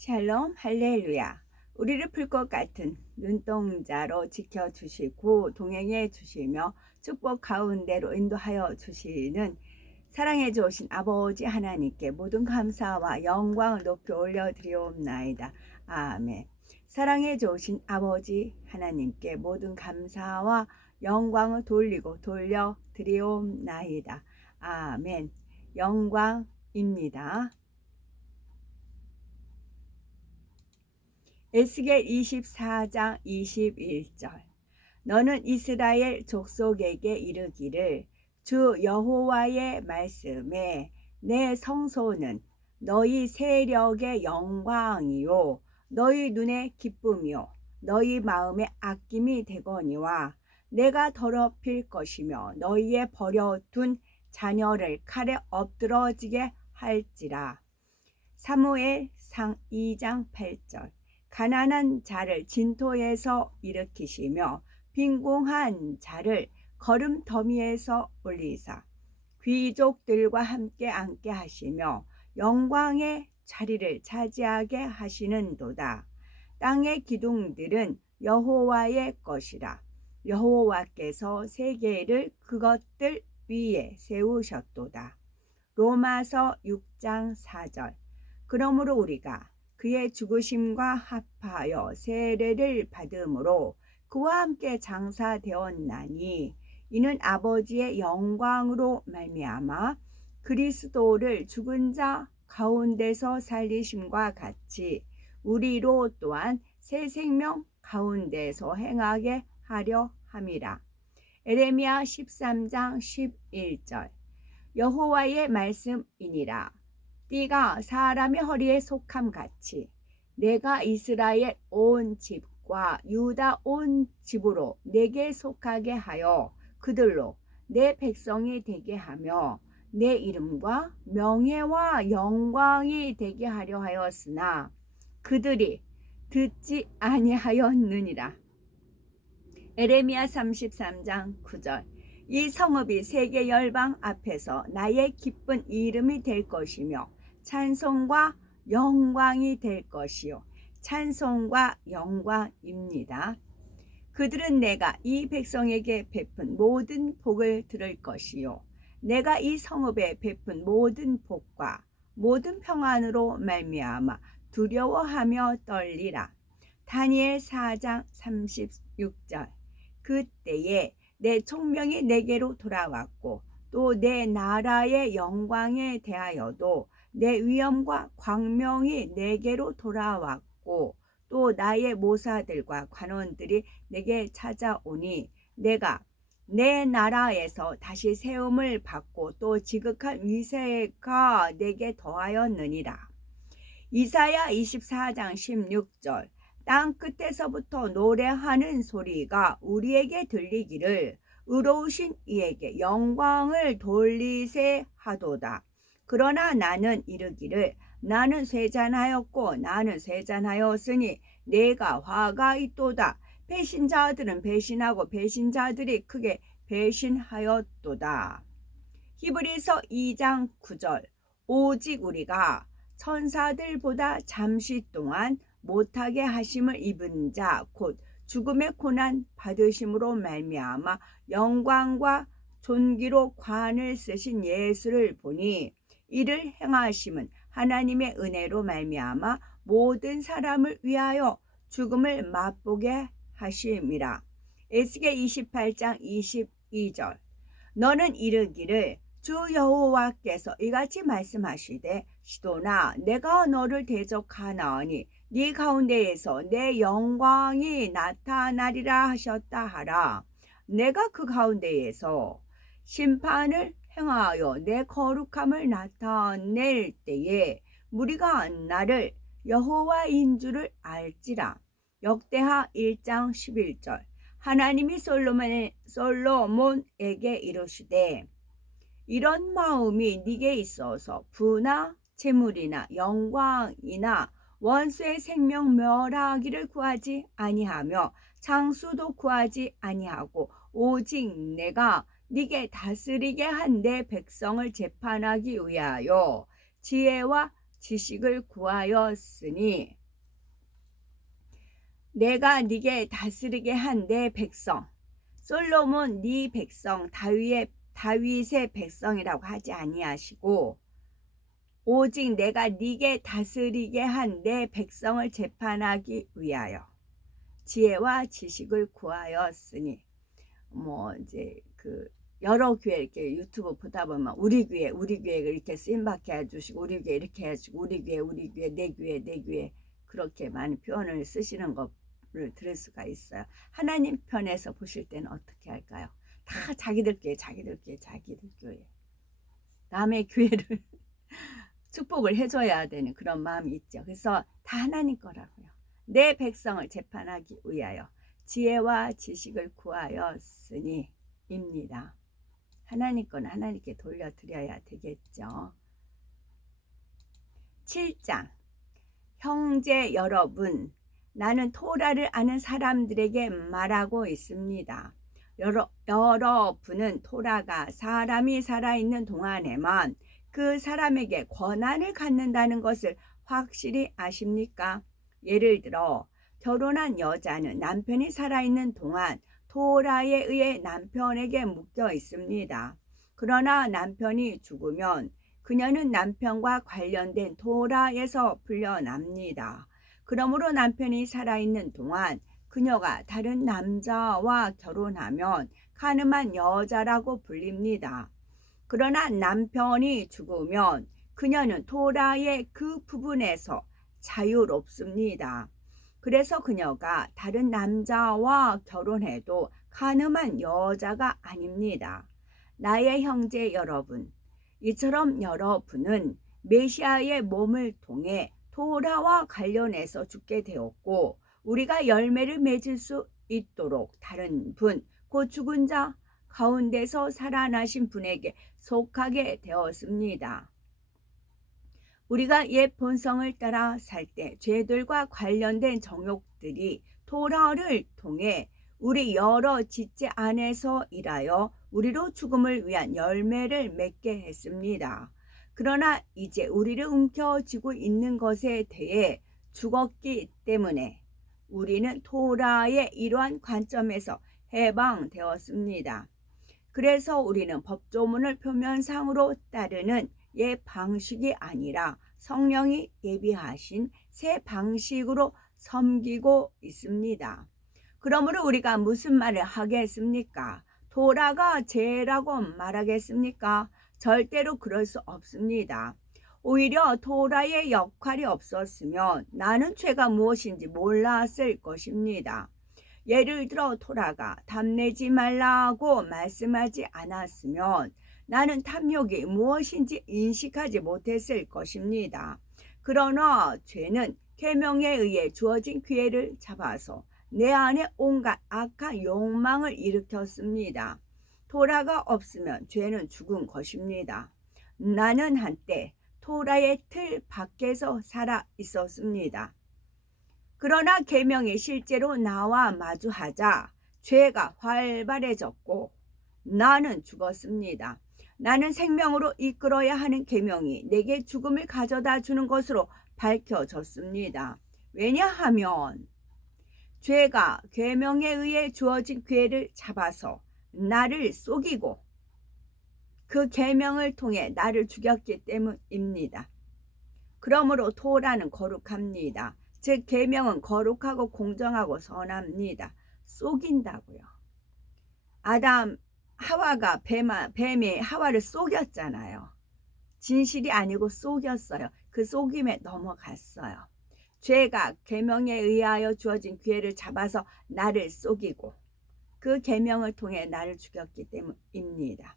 샬롬 할렐루야. 우리를 풀 것 같은 눈동자로 지켜주시고 동행해 주시며 축복 가운데로 인도하여 주시는 사랑해 주신 아버지 하나님께 모든 감사와 영광을 높이 올려드리옵나이다. 아멘. 사랑해 주신 아버지 하나님께 모든 감사와 영광을 돌려드리옵나이다. 아멘. 영광입니다. 에스겔 24장 21절. 너는 이스라엘 족속에게 이르기를 주 여호와의 말씀에 내 성소는 너희 세력의 영광이요 너희 눈의 기쁨이요 너희 마음의 아낌이 되거니와 내가 더럽힐 것이며 너희의 버려둔 자녀를 칼에 엎드러지게 할지라. 사무엘상 2장 8절. 가난한 자를 진토에서 일으키시며 빈궁한 자를 거름더미에서 올리사 귀족들과 함께 앉게 하시며 영광의 자리를 차지하게 하시는도다. 땅의 기둥들은 여호와의 것이라. 여호와께서 세계를 그것들 위에 세우셨도다. 로마서 6장 4절. 그러므로 우리가 그의 죽으심과 합하여 세례를 받음으로 그와 함께 장사되었나니 이는 아버지의 영광으로 말미암아 그리스도를 죽은 자 가운데서 살리심과 같이 우리로 또한 새 생명 가운데서 행하게 하려 함이라. 에레미야 13장 11절. 여호와의 말씀이니라. 띠가 사람의 허리에 속함 같이 내가 이스라엘 온 집과 유다 온 집으로 내게 속하게 하여 그들로 내 백성이 되게 하며 내 이름과 명예와 영광이 되게 하려 하였으나 그들이 듣지 아니하였느니라. 에레미야 33장 9절. 이 성읍이 세계 열방 앞에서 나의 기쁜 이름이 될 것이며 찬송과 영광이 될 것이요. 찬송과 영광입니다. 그들은 내가 이 백성에게 베푼 모든 복을 들을 것이요. 내가 이 성읍에 베푼 모든 복과 모든 평안으로 말미암아 두려워하며 떨리라. 다니엘 4장 36절. 그때에 내 총명이 내게로 돌아왔고 또 내 나라의 영광에 대하여도 내 위엄과 광명이 내게로 돌아왔고 또 나의 모사들과 관원들이 내게 찾아오니 내가 내 나라에서 다시 세움을 받고 또 지극한 위세가 내게 더하였느니라. 이사야 24장 16절. 땅 끝에서부터 노래하는 소리가 우리에게 들리기를 의로우신 이에게 영광을 돌리세 하도다. 그러나 나는 이르기를 나는 쇠잔하였고 나는 쇠잔하였으니 내가 화가 있도다. 배신자들은 배신하고 배신자들이 크게 배신하였도다. 히브리서 2장 9절. 오직 우리가 천사들보다 잠시 동안 못하게 하심을 입은 자 곧 죽음의 고난 받으심으로 말미암아 영광과 존귀로 관을 쓰신 예수를 보니 이를 행하심은 하나님의 은혜로 말미암아 모든 사람을 위하여 죽음을 맛보게 하심이라. 에스겔 28장 22절. 너는 이르기를 주 여호와께서 이같이 말씀하시되 시도나 내가 너를 대적하나니 네 가운데에서 내 영광이 나타나리라 하셨다 하라. 내가 그 가운데에서 심판을 행하여 내 거룩함을 나타낼 때에 무리가 나를 여호와인 줄을 알지라. 역대하 1장 11절. 하나님이 솔로몬에게 이르시되 이런 마음이 네게 있어서 부나 재물이나 영광이나 원수의 생명 멸하기를 구하지 아니하며 장수도 구하지 아니하고 오직 내가 네게 다스리게 한 내 백성을 재판하기 위하여 지혜와 지식을 구하였으니 내가 네게 다스리게 한 내 백성 솔로몬 네 백성 다윗의 백성이라고 하지 아니하시고 오직 내가 네게 다스리게 한 내 백성을 재판하기 위하여 지혜와 지식을 구하였으니 이제 여러 교회 이렇게 유튜브 보다 보면 우리 교회 이렇게 쓰임받게 해주시고 우리 교회 이렇게 해주시고 우리 교회 내 교회 그렇게 많은 표현을 쓰시는 것을 들을 수가 있어요. 하나님 편에서 보실 때는 어떻게 할까요? 다 자기들 교회 남의 교회를 축복을 해줘야 되는 그런 마음이 있죠. 그래서 다 하나님 거라고요. 내 백성을 재판하기 위하여 지혜와 지식을 구하였으니 입니다. 하나님 거는 하나님께 돌려드려야 되겠죠. 7장 형제 여러분 나는 토라를 아는 사람들에게 말하고 있습니다. 여러분은 토라가 사람이 살아있는 동안에만 그 사람에게 권한을 갖는다는 것을 확실히 아십니까? 예를 들어 결혼한 여자는 남편이 살아있는 동안 토라에 의해 남편에게 묶여 있습니다. 그러나 남편이 죽으면 그녀는 남편과 관련된 토라에서 풀려납니다. 그러므로 남편이 살아있는 동안 그녀가 다른 남자와 결혼하면 가늠한 여자라고 불립니다. 그러나 남편이 죽으면 그녀는 토라의 그 부분에서 자유롭습니다. 그래서 그녀가 다른 남자와 결혼해도 가늠한 여자가 아닙니다. 나의 형제 여러분, 이처럼 여러분은 메시아의 몸을 통해 토라와 관련해서 죽게 되었고 우리가 열매를 맺을 수 있도록 다른 분, 곧 죽은 자 가운데서 살아나신 분에게 속하게 되었습니다. 우리가 옛 본성을 따라 살 때 죄들과 관련된 정욕들이 토라를 통해 우리 여러 지체 안에서 일하여 우리로 죽음을 위한 열매를 맺게 했습니다. 그러나 이제 우리를 움켜쥐고 있는 것에 대해 죽었기 때문에 우리는 토라의 이러한 관점에서 해방되었습니다. 그래서 우리는 법조문을 표면상으로 따르는 옛 방식이 아니라 성령이 예비하신 새 방식으로 섬기고 있습니다. 그러므로 우리가 무슨 말을 하겠습니까? 토라가 죄라고 말하겠습니까? 절대로 그럴 수 없습니다. 오히려 토라의 역할이 없었으면 나는 죄가 무엇인지 몰랐을 것입니다. 예를 들어 토라가 탐내지 말라고 말씀하지 않았으면 나는 탐욕이 무엇인지 인식하지 못했을 것입니다. 그러나 죄는 계명에 의해 주어진 기회를 잡아서 내 안에 온갖 악한 욕망을 일으켰습니다. 토라가 없으면 죄는 죽은 것입니다. 나는 한때 토라의 틀 밖에서 살아 있었습니다. 그러나 계명이 실제로 나와 마주하자 죄가 활발해졌고 나는 죽었습니다. 나는 생명으로 이끌어야 하는 계명이 내게 죽음을 가져다 주는 것으로 밝혀졌습니다. 왜냐하면 죄가 계명에 의해 주어진 기회를 잡아서 나를 속이고 그 계명을 통해 나를 죽였기 때문입니다. 그러므로 토라는 거룩합니다. 즉 계명은 거룩하고 공정하고 선합니다. 속인다고요. 하와가 뱀이 하와를 속였잖아요. 진실이 아니고 속였어요. 그 속임에 넘어갔어요. 죄가 계명에 의하여 주어진 기회를 잡아서 나를 속이고 그 계명을 통해 나를 죽였기 때문입니다.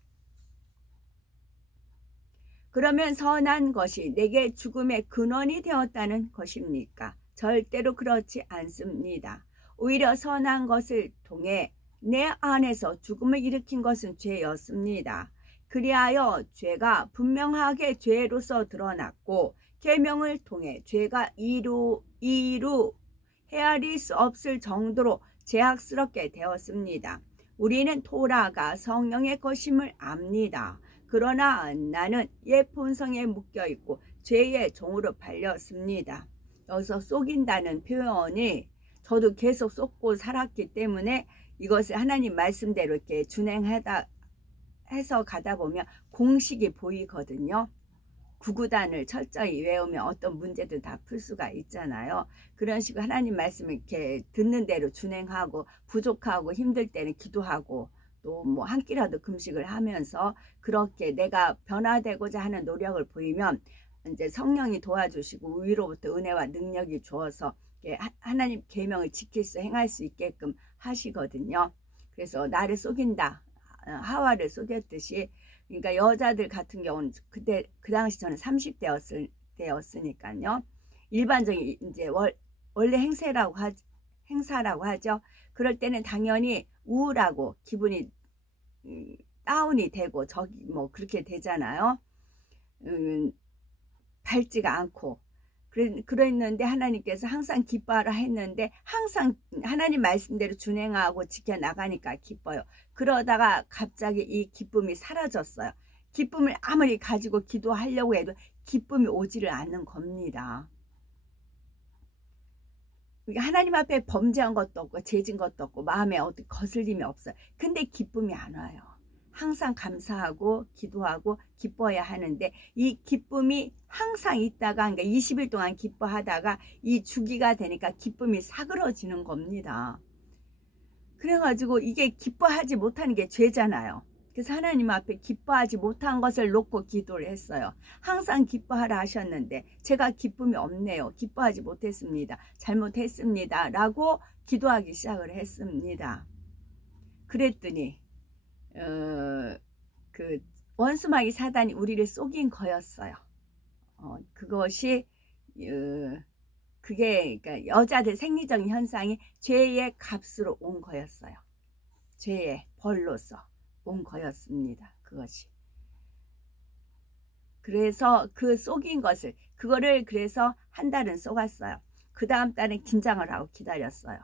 그러면 선한 것이 내게 죽음의 근원이 되었다는 것입니까? 절대로 그렇지 않습니다. 오히려 선한 것을 통해 내 안에서 죽음을 일으킨 것은 죄였습니다. 그리하여 죄가 분명하게 죄로서 드러났고 계명을 통해 죄가 헤아릴 수 없을 정도로 죄악스럽게 되었습니다. 우리는 토라가 성령의 것임을 압니다. 그러나 나는 옛 본성에 묶여있고 죄의 종으로 팔렸습니다. 여기서 속인다는 표현이 저도 계속 속고 살았기 때문에 이것을 하나님 말씀대로 이렇게 준행하다 해서 가다 보면 공식이 보이거든요. 구구단을 철저히 외우면 어떤 문제도 다 풀 수가 있잖아요. 그런 식으로 하나님 말씀을 이렇게 듣는 대로 준행하고 부족하고 힘들 때는 기도하고 또 뭐 한 끼라도 금식을 하면서 그렇게 내가 변화되고자 하는 노력을 보이면 이제 성령이 도와주시고 위로부터 은혜와 능력이 주어서 하나님 계명을 지킬 수 행할 수 있게끔 하시거든요. 그래서 나를 속인다, 하와를 속였듯이, 그러니까 여자들 같은 경우는 그때 그 당시 저는 30대였으니까요. 일반적인 이제 원래 행사라고 하죠. 그럴 때는 당연히 우울하고 기분이 다운이 되고 저기 뭐 그렇게 되잖아요. 밝지가 않고 그랬는데 하나님께서 항상 기뻐하라 했는데 항상 하나님 말씀대로 준행하고 지켜나가니까 기뻐요. 그러다가 갑자기 이 기쁨이 사라졌어요. 기쁨을 아무리 가지고 기도하려고 해도 기쁨이 오지를 않는 겁니다. 하나님 앞에 범죄한 것도 없고 죄진 것도 없고 마음에 어떤 거슬림이 없어요. 근데 기쁨이 안 와요. 항상 감사하고 기도하고 기뻐야 하는데 이 기쁨이 항상 있다가 그러니까 20일 동안 기뻐하다가 이 주기가 되니까 기쁨이 사그러지는 겁니다. 그래가지고 이게 기뻐하지 못하는 게 죄잖아요. 그래서 하나님 앞에 기뻐하지 못한 것을 놓고 기도를 했어요. 항상 기뻐하라 하셨는데 제가 기쁨이 없네요. 기뻐하지 못했습니다. 잘못했습니다. 라고 기도하기 시작을 했습니다. 그랬더니 그 원수마귀 사단이 우리를 속인 거였어요. 그것이 그게 그러니까 여자들 생리적인 현상이 죄의 값으로 온 거였어요. 죄의 벌로서 온 거였습니다. 그것이. 그래서 그 속인 것을 그거를 그래서 한 달은 속았어요. 그 다음 달은 긴장을 하고 기다렸어요.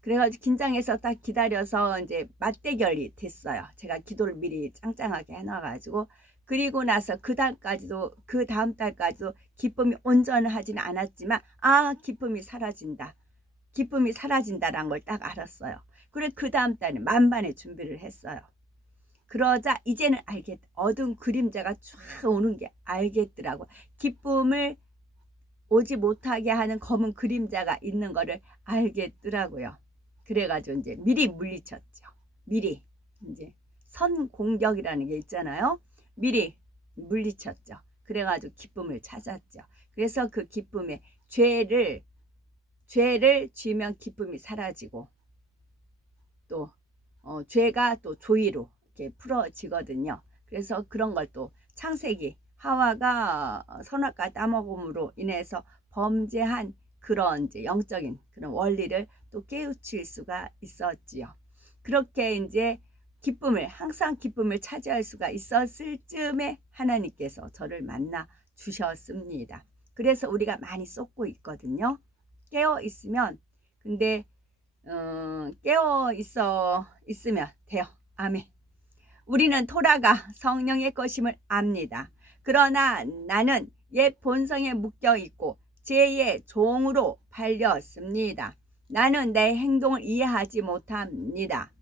그래가지고 긴장해서 딱 기다려서 이제 맞대결이 됐어요. 제가 기도를 미리 짱짱하게 해놔가지고 그리고 나서 그 다음 달까지도 기쁨이 온전하지는 않았지만 기쁨이 사라진다. 기쁨이 사라진다라는 걸 딱 알았어요. 그래 그 다음 달에 만반의 준비를 했어요. 그러자 이제는 어두운 그림자가 쫙 오는 게 알겠더라고. 기쁨을 오지 못하게 하는 검은 그림자가 있는 거를 알겠더라고요. 그래가지고 이제 미리 물리쳤죠. 미리 이제 선공격이라는 게 있잖아요. 미리 물리쳤죠. 그래가지고 기쁨을 찾았죠. 그래서 그 기쁨에 죄를 지으면 기쁨이 사라지고 또 죄가 또 조의로 이렇게 풀어지거든요. 그래서 그런 걸 또 창세기 하와가 선악과 따먹음으로 인해서 범죄한 그런 이제 영적인 그런 원리를 또 깨우칠 수가 있었지요. 그렇게 이제 항상 기쁨을 차지할 수가 있었을 즈음에 하나님께서 저를 만나 주셨습니다. 그래서 우리가 많이 쏟고 있거든요. 깨어 있으면 근데 깨어 있으면 돼요. 아멘. 우리는 토라가 성령의 것임을 압니다. 그러나 나는 옛 본성에 묶여 있고 죄의 종으로 팔렸습니다. 나는 내 행동을 이해하지 못합니다.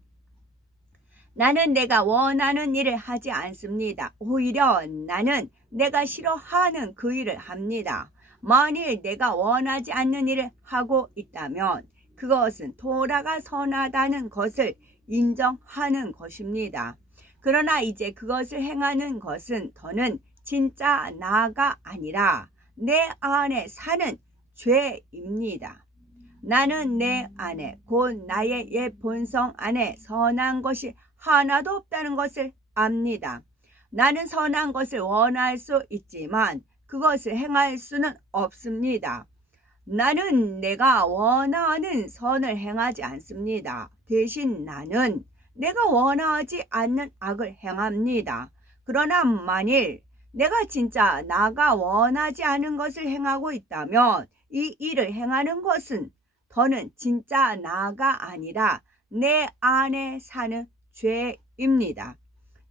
나는 내가 원하는 일을 하지 않습니다. 오히려 나는 내가 싫어하는 그 일을 합니다. 만일 내가 원하지 않는 일을 하고 있다면 그것은 토라가 선하다는 것을 인정하는 것입니다. 그러나 이제 그것을 행하는 것은 더는 진짜 나가 아니라 내 안에 사는 죄입니다. 나는 내 안에 곧 나의 옛 본성 안에 선한 것이 하나도 없다는 것을 압니다. 나는 선한 것을 원할 수 있지만 그것을 행할 수는 없습니다. 나는 내가 원하는 선을 행하지 않습니다. 대신 나는 내가 원하지 않는 악을 행합니다. 그러나 만일 내가 진짜 나가 원하지 않은 것을 행하고 있다면 이 일을 행하는 것은 더는 진짜 나가 아니라 내 안에 사는 죄입니다.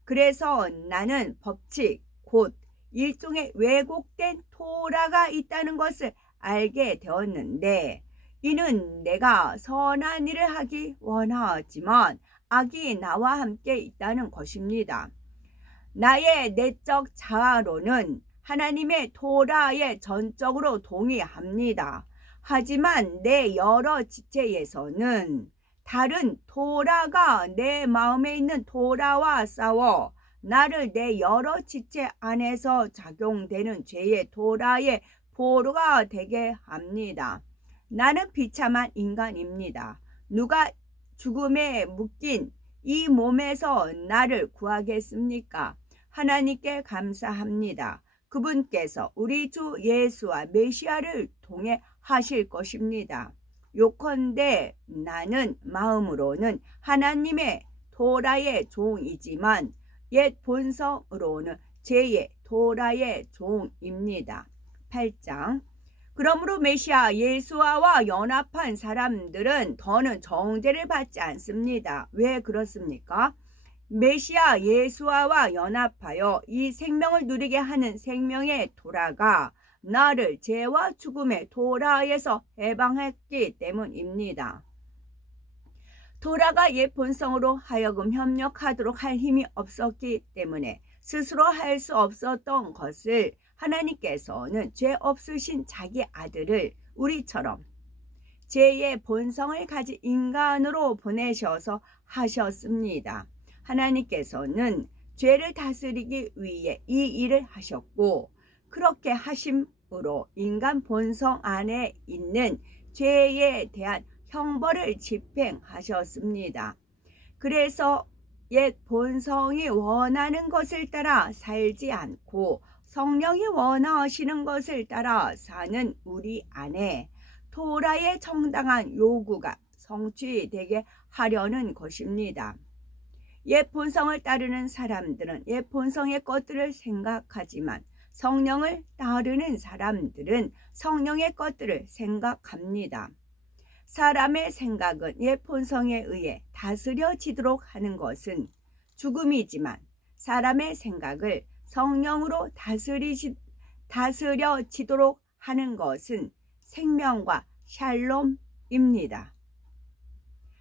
그래서 나는 법칙 곧 일종의 왜곡된 토라가 있다는 것을 알게 되었는데, 이는 내가 선한 일을 하기 원하지만 악이 나와 함께 있다는 것입니다. 나의 내적 자아로는 하나님의 토라에 전적으로 동의합니다. 하지만 내 여러 지체에서는 다른 토라가 내 마음에 있는 토라와 싸워 나를 내 여러 지체 안에서 작용되는 죄의 토라의 포로가 되게 합니다. 나는 비참한 인간입니다. 누가 죽음에 묶인 이 몸에서 나를 구하겠습니까? 하나님께 감사합니다. 그분께서 우리 주 예수와 메시아를 통해 하실 것입니다. 요컨대 나는 마음으로는 하나님의 토라의 종이지만 옛 본성으로는 죄의 토라의 종입니다. 8장. 그러므로 메시아 예수와 연합한 사람들은 더는 정죄를 받지 않습니다. 왜 그렇습니까? 메시아 예수와 연합하여 이 생명을 누리게 하는 생명의 토라가 나를 죄와 죽음의 토라에서 해방했기 때문입니다. 토라가 옛 본성으로 하여금 협력하도록 할 힘이 없었기 때문에 스스로 할 수 없었던 것을 하나님께서는 죄 없으신 자기 아들을 우리처럼 죄의 본성을 가진 인간으로 보내셔서 하셨습니다. 하나님께서는 죄를 다스리기 위해 이 일을 하셨고, 그렇게 하심으로 인간 본성 안에 있는 죄에 대한 형벌을 집행하셨습니다. 그래서 옛 본성이 원하는 것을 따라 살지 않고 성령이 원하시는 것을 따라 사는 우리 안에 토라의 정당한 요구가 성취되게 하려는 것입니다. 옛 본성을 따르는 사람들은 옛 본성의 것들을 생각하지만 성령을 따르는 사람들은 성령의 것들을 생각합니다. 사람의 생각은 옛 본성에 의해 다스려지도록 하는 것은 죽음이지만 사람의 생각을 성령으로 다스려지도록 하는 것은 생명과 샬롬입니다.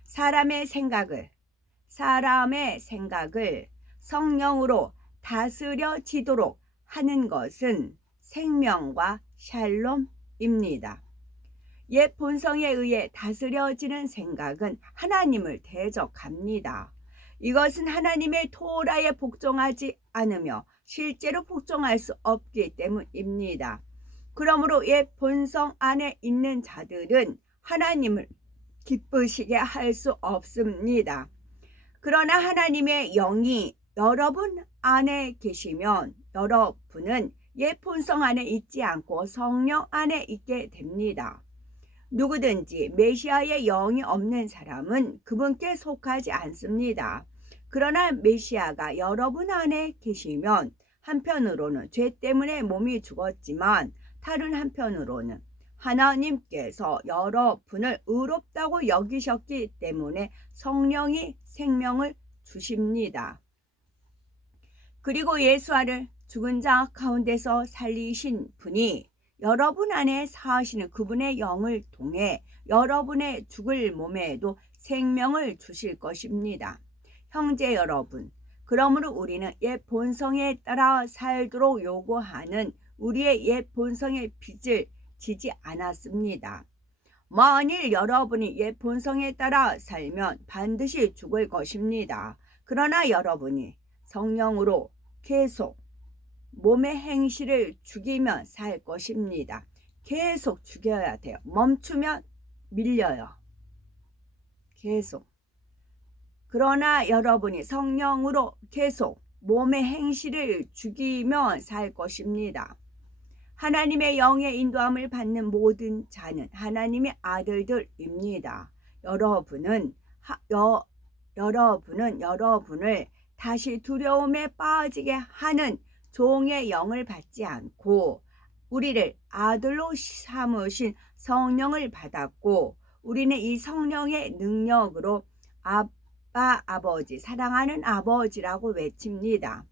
사람의 생각을 성령으로 다스려지도록 하는 것은 생명과 샬롬입니다. 옛 본성에 의해 다스려지는 생각은 하나님을 대적합니다. 이것은 하나님의 토라에 복종하지 않으며 실제로 복종할 수 없기 때문입니다. 그러므로 옛 본성 안에 있는 자들은 하나님을 기쁘시게 할 수 없습니다. 그러나 하나님의 영이 여러분 안에 계시면 여러분은 옛 본성 안에 있지 않고 성령 안에 있게 됩니다. 누구든지 메시아의 영이 없는 사람은 그분께 속하지 않습니다. 그러나 메시아가 여러분 안에 계시면 한편으로는 죄 때문에 몸이 죽었지만 다른 한편으로는 하나님께서 여러분을 의롭다고 여기셨기 때문에 성령이 생명을 주십니다. 그리고 예수를 죽은 자 가운데서 살리신 분이 여러분 안에 사시는 그분의 영을 통해 여러분의 죽을 몸에도 생명을 주실 것입니다. 형제 여러분, 그러므로 우리는 옛 본성에 따라 살도록 요구하는 우리의 옛 본성의 빚을 지지 않았습니다. 만일 여러분이 옛 본성에 따라 살면 반드시 죽을 것입니다. 그러나 여러분이 성령으로 계속 몸의 행실을 죽이며 살 것입니다. 계속 죽여야 돼요. 멈추면 밀려요. 계속. 그러나 여러분이 성령으로 계속 몸의 행실을 죽이며 살 것입니다. 하나님의 영의 인도함을 받는 모든 자는 하나님의 아들들입니다. 여러분은 여러분을 다시 두려움에 빠지게 하는 종의 영을 받지 않고 우리를 아들로 삼으신 성령을 받았고, 우리는 이 성령의 능력으로 아빠 아버지, 사랑하는 아버지라고 외칩니다.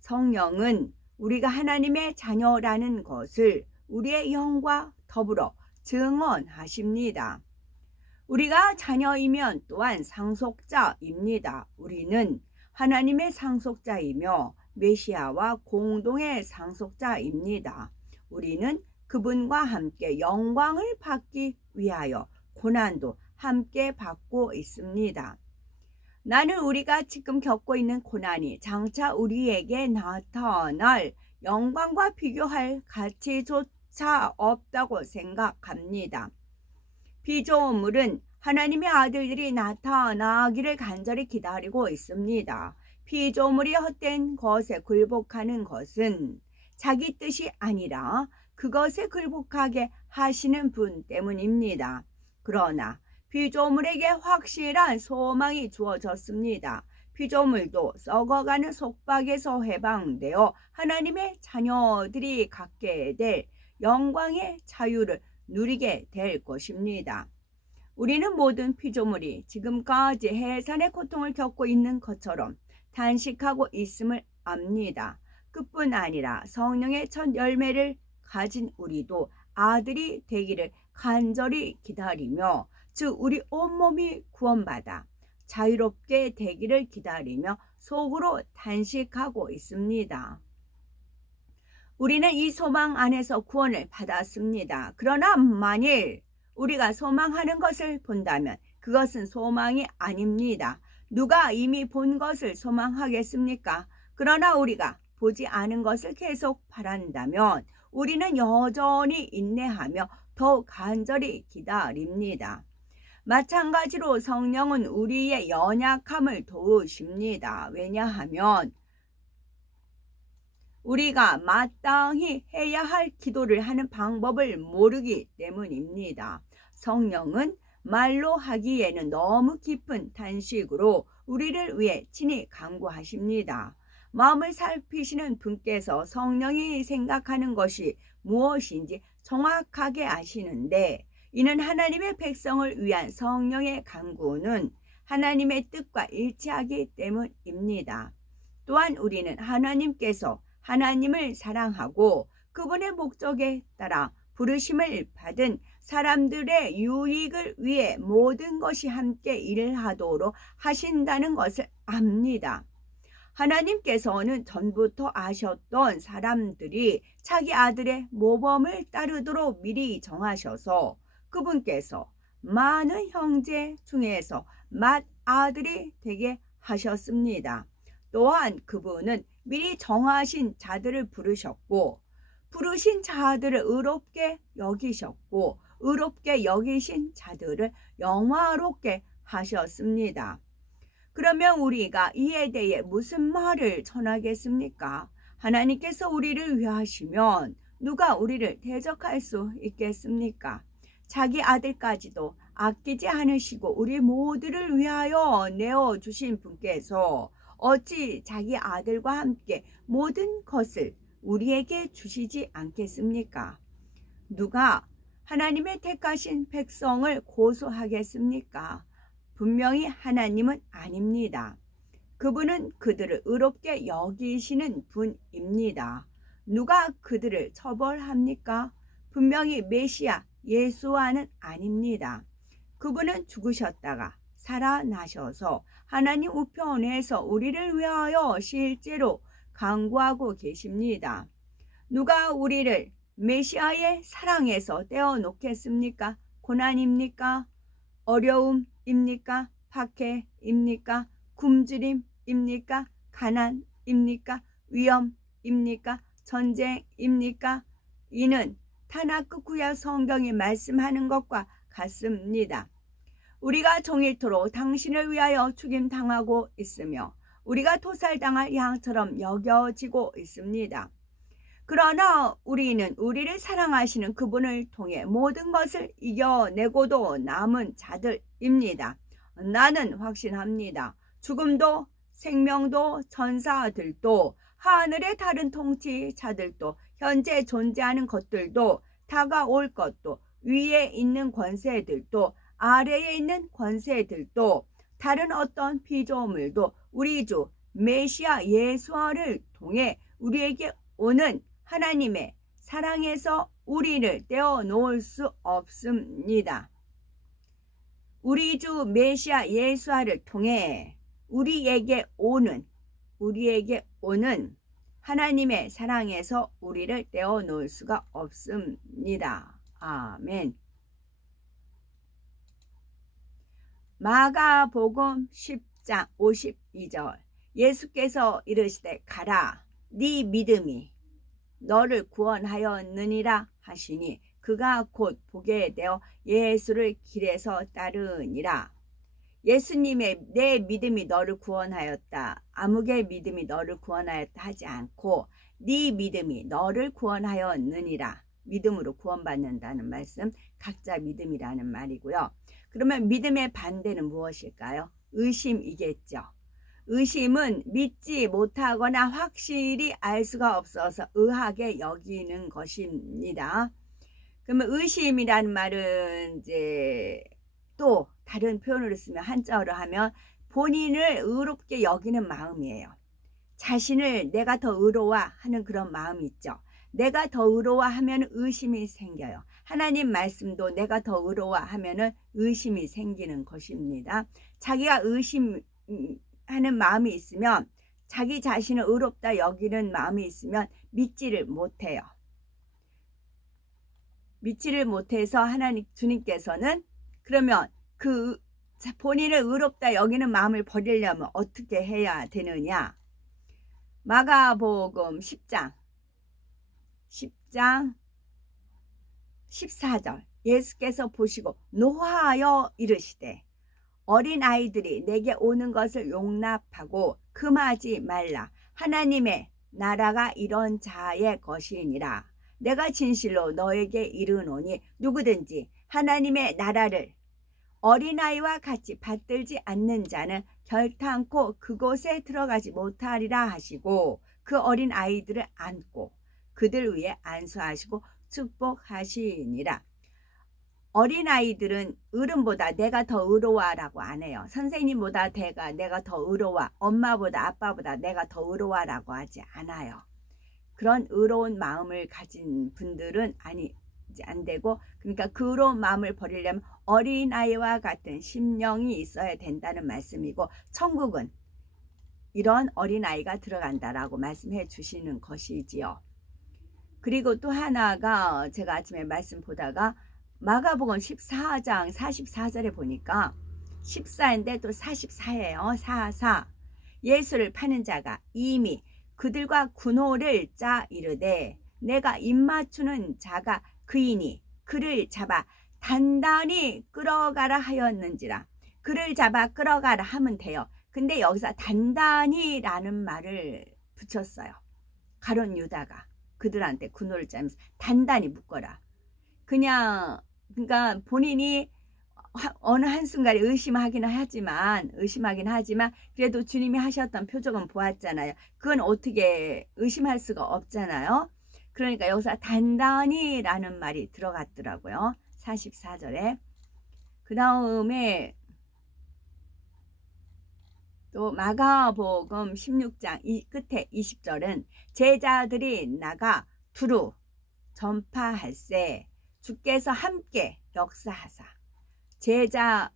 성령은 우리가 하나님의 자녀라는 것을 우리의 영과 더불어 증언하십니다. 우리가 자녀이면 또한 상속자입니다. 우리는 하나님의 상속자이며 메시아와 공동의 상속자입니다. 우리는 그분과 함께 영광을 받기 위하여 고난도 함께 받고 있습니다. 나는 우리가 지금 겪고 있는 고난이 장차 우리에게 나타날 영광과 비교할 가치조차 없다고 생각합니다. 피조물은 하나님의 아들들이 나타나기를 간절히 기다리고 있습니다. 피조물이 헛된 것에 굴복하는 것은 자기 뜻이 아니라 그것에 굴복하게 하시는 분 때문입니다. 그러나 피조물에게 확실한 소망이 주어졌습니다. 피조물도 썩어가는 속박에서 해방되어 하나님의 자녀들이 갖게 될 영광의 자유를 누리게 될 것입니다. 우리는 모든 피조물이 지금까지 해산의 고통을 겪고 있는 것처럼 탄식하고 있음을 압니다. 그뿐 아니라 성령의 첫 열매를 가진 우리도 아들이 되기를 간절히 기다리며, 즉 우리 온몸이 구원받아 자유롭게 되기를 기다리며 속으로 탄식하고 있습니다. 우리는 이 소망 안에서 구원을 받았습니다. 그러나 만일 우리가 소망하는 것을 본다면 그것은 소망이 아닙니다. 누가 이미 본 것을 소망하겠습니까? 그러나 우리가 보지 않은 것을 계속 바란다면 우리는 여전히 인내하며 더욱 간절히 기다립니다. 마찬가지로 성령은 우리의 연약함을 도우십니다. 왜냐하면 우리가 마땅히 해야 할 기도를 하는 방법을 모르기 때문입니다. 성령은 말로 하기에는 너무 깊은 탄식으로 우리를 위해 친히 간구하십니다. 마음을 살피시는 분께서 성령이 생각하는 것이 무엇인지 정확하게 아시는데, 이는 하나님의 백성을 위한 성령의 간구는 하나님의 뜻과 일치하기 때문입니다. 또한 우리는 하나님께서 하나님을 사랑하고 그분의 목적에 따라 부르심을 받은 사람들의 유익을 위해 모든 것이 함께 일하도록 하신다는 것을 압니다. 하나님께서는 전부터 아셨던 사람들이 자기 아들의 모범을 따르도록 미리 정하셔서 그분께서 많은 형제 중에서 맏아들이 되게 하셨습니다. 또한 그분은 미리 정하신 자들을 부르셨고, 부르신 자들을 의롭게 여기셨고, 의롭게 여기신 자들을 영화롭게 하셨습니다. 그러면 우리가 이에 대해 무슨 말을 전하겠습니까? 하나님께서 우리를 위하시면 누가 우리를 대적할 수 있겠습니까? 자기 아들까지도 아끼지 않으시고 우리 모두를 위하여 내어주신 분께서 어찌 자기 아들과 함께 모든 것을 우리에게 주시지 않겠습니까? 누가 하나님의 택하신 백성을 고소하겠습니까? 분명히 하나님은 아닙니다. 그분은 그들을 의롭게 여기시는 분입니다. 누가 그들을 처벌합니까? 분명히 메시아 예수와는 아닙니다. 그분은 죽으셨다가 살아나셔서 하나님 우편에서 우리를 위하여 실제로 간구하고 계십니다. 누가 우리를 메시아의 사랑에서 떼어놓겠습니까? 고난입니까? 어려움입니까? 박해입니까? 굶주림입니까? 가난입니까? 위험입니까? 전쟁입니까? 이는 타나크 구약 성경이 말씀하는 것과 같습니다. 우리가 종일토록 당신을 위하여 죽임당하고 있으며 우리가 토살당할 양처럼 여겨지고 있습니다. 그러나 우리는 우리를 사랑하시는 그분을 통해 모든 것을 이겨내고도 남은 자들입니다. 나는 확신합니다. 죽음도 생명도 천사들도 하늘의 다른 통치자들도 현재 존재하는 것들도 다가올 것도 위에 있는 권세들도 아래에 있는 권세들도 다른 어떤 피조물도 우리 주 메시아 예수와를 통해 우리에게 오는 하나님의 사랑에서 우리를 떼어놓을 수 없습니다. 우리 주 메시아 예수와를 통해 우리에게 오는 하나님의 사랑에서 우리를 떼어놓을 수가 없습니다. 아멘. 마가복음 10장 52절 예수께서 이르시되 가라 네 믿음이 너를 구원하였느니라 하시니 그가 곧 보게 되어 예수를 길에서 따르니라. 예수님의 내 믿음이 너를 구원하였다. 아무개 믿음이 너를 구원하였다 하지 않고 네 믿음이 너를 구원하였느니라. 믿음으로 구원받는다는 말씀, 각자 믿음이라는 말이고요. 그러면 믿음의 반대는 무엇일까요? 의심이겠죠. 의심은 믿지 못하거나 확실히 알 수가 없어서 의하게 여기는 것입니다. 그러면 의심이라는 말은 이제 또 다른 표현으로 쓰면 한자어로 하면 본인을 의롭게 여기는 마음이에요. 자신을 내가 더 의로워하는 그런 마음이 있죠. 내가 더 의로워하면 의심이 생겨요. 하나님 말씀도 내가 더 의로워하면 의심이 생기는 것입니다. 자기가 의심하는 마음이 있으면 자기 자신을 의롭다 여기는 마음이 있으면 믿지를 못해요. 믿지를 못해서 하나님 주님께서는 그러면 그 본인을 의롭다 여기는 마음을 버리려면 어떻게 해야 되느냐? 마가복음 10장 14절 예수께서 보시고 노하여 이르시되 어린 아이들이 내게 오는 것을 용납하고 금하지 말라. 하나님의 나라가 이런 자의 것이니라. 내가 진실로 너에게 이르노니 누구든지 하나님의 나라를 어린아이와 같이 받들지 않는 자는 결탄코 그곳에 들어가지 못하리라 하시고 그 어린 아이들을 안고 그들 위에 안수하시고 축복하시니라. 어린아이들은 어른보다 내가 더 의로워라고 안 해요. 선생님보다 내가 더 의로워, 엄마보다 아빠보다 내가 더 의로워라고 하지 않아요. 그런 의로운 마음을 가진 분들은 안 되고, 그러니까 그 의로운 마음을 버리려면 어린아이와 같은 심령이 있어야 된다는 말씀이고, 천국은 이런 어린아이가 들어간다라고 말씀해 주시는 것이지요. 그리고 또 하나가 제가 아침에 말씀 보다가 마가복음 14장 44절에 보니까 14인데 또 44예요. 44. 예수를 파는 자가 이미 그들과 군호를 짜 이르되 내가 입맞추는 자가 그이니 그를 잡아 단단히 끌어가라 하였는지라. 그를 잡아 끌어가라 하면 돼요. 근데 여기서 단단히라는 말을 붙였어요. 가룟 유다가 그들한테 군호를 짜면서 단단히 묶어라. 그러니까 본인이 어느 한순간에 의심하긴 하지만 그래도 주님이 하셨던 표적은 보았잖아요. 그건 어떻게 의심할 수가 없잖아요. 그러니까 여기서 단단히라는 말이 들어갔더라고요. 44절에. 그 다음에 또 마가복음 16장 끝에 20절은 제자들이 나가 두루 전파할세 주께서 함께 역사하사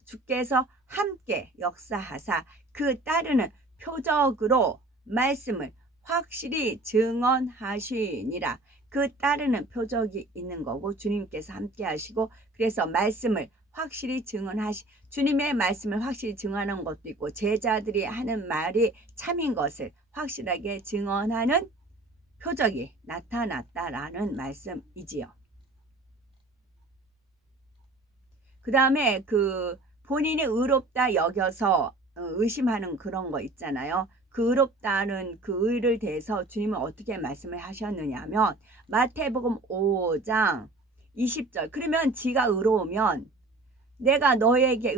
주께서 함께 역사하사 그 따르는 표적으로 말씀을 확실히 증언하시니라. 그 따르는 표적이 있는 거고 주님께서 함께 하시고 그래서 말씀을 확실히 주님의 말씀을 확실히 증언하는 것도 있고 제자들이 하는 말이 참인 것을 확실하게 증언하는 표적이 나타났다라는 말씀이지요. 그 다음에 그 본인이 의롭다 여겨서 의심하는 그런 거 있잖아요. 그 의롭다는 그 의를 대해서 주님은 어떻게 말씀을 하셨느냐 하면 마태복음 5장 20절 그러면 지가 의로우면 내가 너에게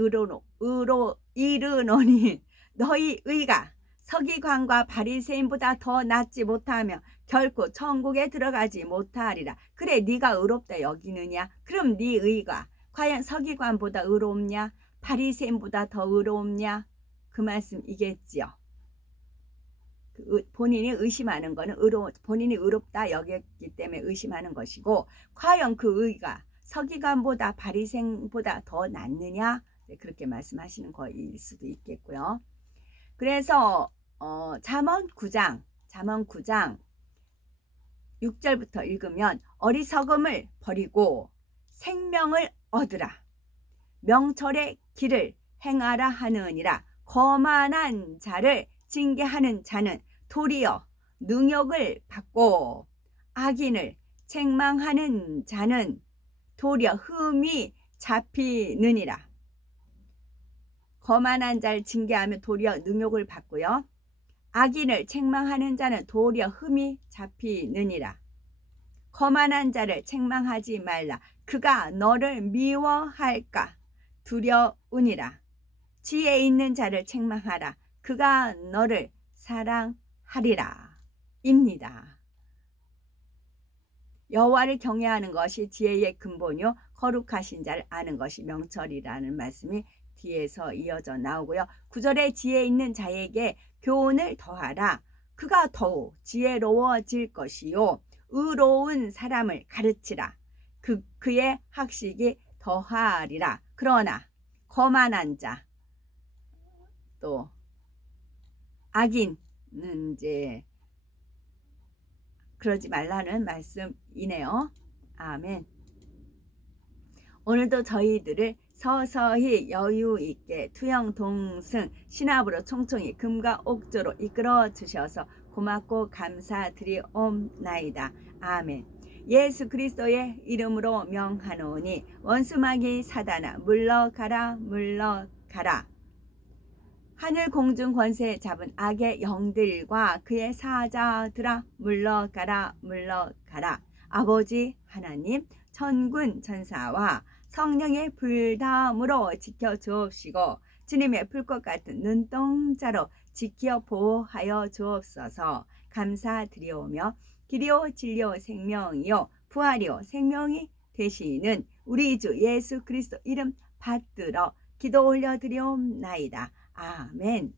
이르노니 너희 의가 서기관과 바리새인보다 더 낫지 못하며 결코 천국에 들어가지 못하리라. 그래 네가 의롭다 여기느냐? 그럼 네 의가 과연 서기관보다 의롭냐? 바리새인보다 더 의롭냐? 그 말씀이겠지요. 본인이 의심하는 거는 본인이 의롭다 여겼기 때문에 의심하는 것이고, 과연 그 의가 서기관보다 바리새인보다 더 낫느냐, 그렇게 말씀하시는 거일 수도 있겠고요. 그래서 잠언 9장 6절부터 읽으면 어리석음을 버리고 생명을 얻으라. 명철의 길을 행하라 하느니라. 거만한 자를 징계하는 자는 도리어 능욕을 받고 악인을 책망하는 자는 도리어 흠이 잡히느니라. 거만한 자를 징계하면 도리어 능욕을 받고요. 악인을 책망하는 자는 도리어 흠이 잡히느니라. 거만한 자를 책망하지 말라. 그가 너를 미워할까 두려우니라. 지혜 있는 자를 책망하라. 그가 너를 사랑하리라. 입니다. 여호와를 경외하는 것이 지혜의 근본이요 거룩하신 자를 아는 것이 명철이라는 말씀이 뒤에서 이어져 나오고요. 9절에 지혜 있는 자에게 교훈을 더하라. 그가 더욱 지혜로워질 것이요 의로운 사람을 가르치라. 그의 학식이 더하리라. 그러나 거만한 자, 또 악인은 이제 그러지 말라는 말씀이네요. 아멘. 오늘도 저희들을 서서히 여유 있게 투영 동승 신압으로 총총히 금과 옥조로 이끌어 주셔서 고맙고 감사드리옵나이다. 아멘. 예수 그리스도의 이름으로 명하노니 원수마귀 사단아 물러가라 물러가라. 하늘 공중 권세 잡은 악의 영들과 그의 사자들아 물러가라 물러가라. 아버지 하나님 천군 천사와 성령의 불담으로 지켜 주옵시고 주님의 불꽃 같은 눈동자로 지켜 보호하여 주옵소서. 감사드리오며 길이요 진리요 생명이요 부활이요 생명이 되시는 우리 주 예수 그리스도 이름 받들어 기도 올려드리옵나이다. 아멘.